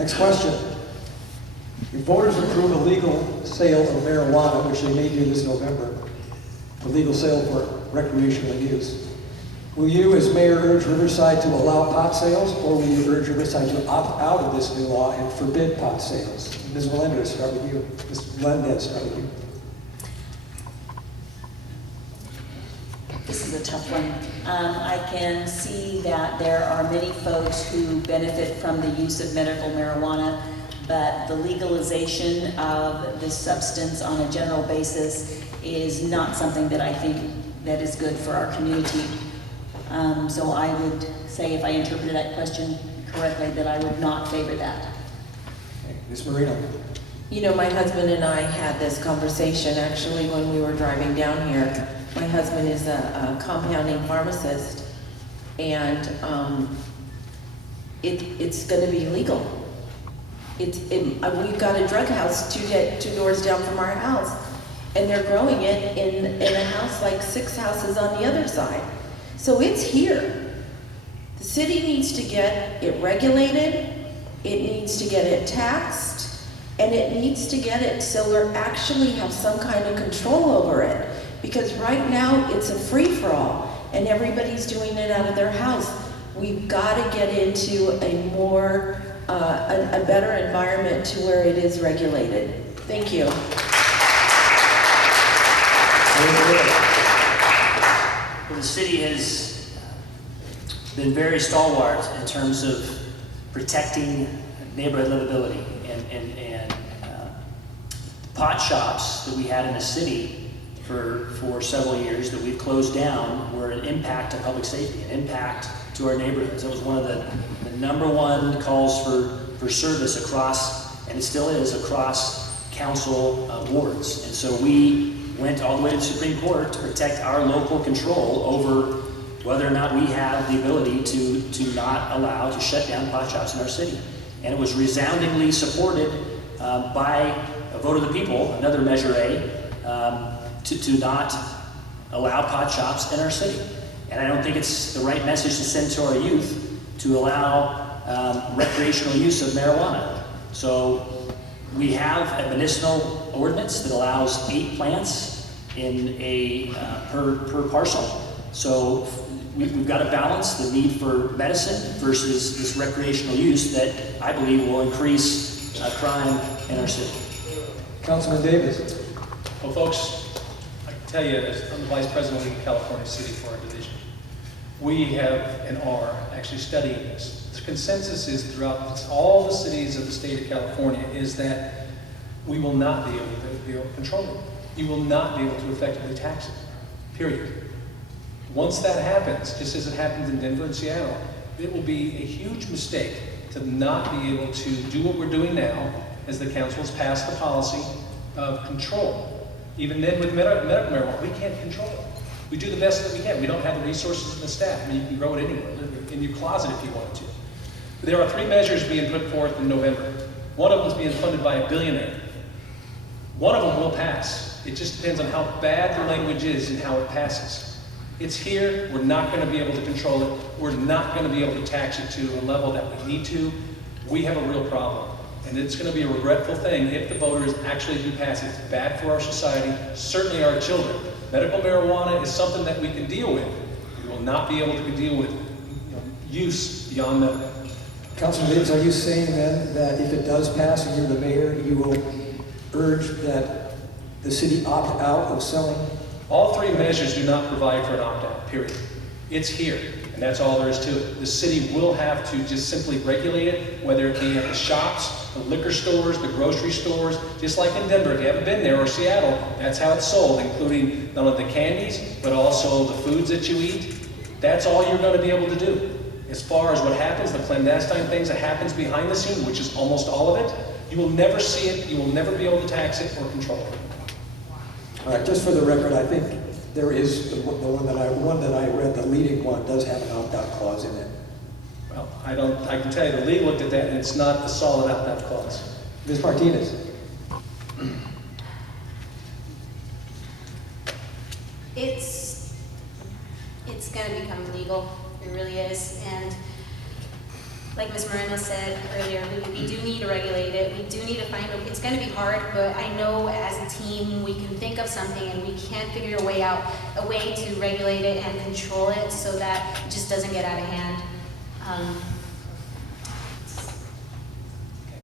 Next question. If voters approve a legal sale of marijuana, which they may do this November, a legal sale for recreational use, will you as mayor urge Riverside to allow pot sales, or will you urge Riverside to opt out of this new law and forbid pot sales? Ms. Melendez, start with you. Ms. Melendez, start with you. This is a tough one. I can see that there are many folks who benefit from the use of medical marijuana, but the legalization of this substance on a general basis is not something that I think that is good for our community. So I would say, if I interpreted that question correctly, that I would not favor that. Okay. Ms. Marino. You know, my husband and I had this conversation actually when we were driving down here. My husband is a compounding pharmacist, and it's going to be legal. We've got a drug house two doors down from our house, and they're growing it in a house like 6 houses on the other side. So it's here. The city needs to get it regulated, it needs to get it taxed, and it needs to get it so we actually have some kind of control over it. Because right now it's a free-for-all, and everybody's doing it out of their house. We've got to get into a more, a better environment to where it is regulated. Thank you. Well, the city has been very stalwart in terms of protecting neighborhood livability, and pot shops that we had in the city for several years that we've closed down were an impact to public safety, an impact to our neighborhoods. That was one of the #1 calls for service across, and it still is, across council wards. And so we went all the way to the Supreme Court to protect our local control over whether or not we have the ability to not allow, to shut down pot shops in our city. And it was resoundingly supported by a vote of the people, another Measure A, to not allow pot shops in our city. And I don't think it's the right message to send to our youth to allow recreational use of marijuana. So we have a medicinal ordinance that allows 8 plants in a per parcel. So we've got to balance the need for medicine versus this recreational use that I believe will increase crime in our city. Councilman Davis. Well, folks, I can tell you, as I'm the Vice President of the California City for our division, we have and are actually studying this. The consensus is throughout all the cities of the state of California is that we will not be able to control it. You will not be able to effectively tax it, period. Once that happens, just as it happens in Denver and Seattle, it will be a huge mistake to not be able to do what we're doing now as the council has passed the policy of control. Even then with medical marijuana, we can't control it. We do the best that we can. We don't have the resources and the staff. I mean, you can grow it anywhere, in your closet if you wanted to. But there are 3 measures being put forth in November. One of them is being funded by a billionaire. One of them will pass. It just depends on how bad the language is and how it passes. It's here. We're not going to be able to control it. We're not going to be able to tax it to a level that we need to. We have a real problem. And it's going to be a regretful thing if the voters actually do pass it. It's bad for our society, certainly our children. Medical marijuana is something that we can deal with. We will not be able to deal with use beyond medical. Councilman Davis, are you saying then that if it does pass and you're the mayor, you will urge that the city opt out of selling? All 3 measures do not provide for an opt-out, period. It's here, and that's all there is to it. The city will have to just simply regulate it, whether it be at the shops, the liquor stores, the grocery stores, just like in Denver. If you haven't been there, or Seattle, that's how it's sold, including not only the candies, but also the foods that you eat. That's all you're going to be able to do. As far as what happens, the clandestine things that happens behind the scene, which is almost all of it, you will never see it, you will never be able to tax it or control it. All right, just for the record, I think there is the one that I read, the leading one, does have an opt-out clause in it. Well, I can tell you the league looked at that and it's not a solid opt-out clause. Ms. Martinez. It's going to become legal. It really is. And like Ms. Miranda Rhonda said earlier, we do need to regulate it. We do need to find, it's gonna be hard, but I know as a team, we can think of something and we can figure a way out, a way to regulate it and control it so that it just doesn't get out of hand.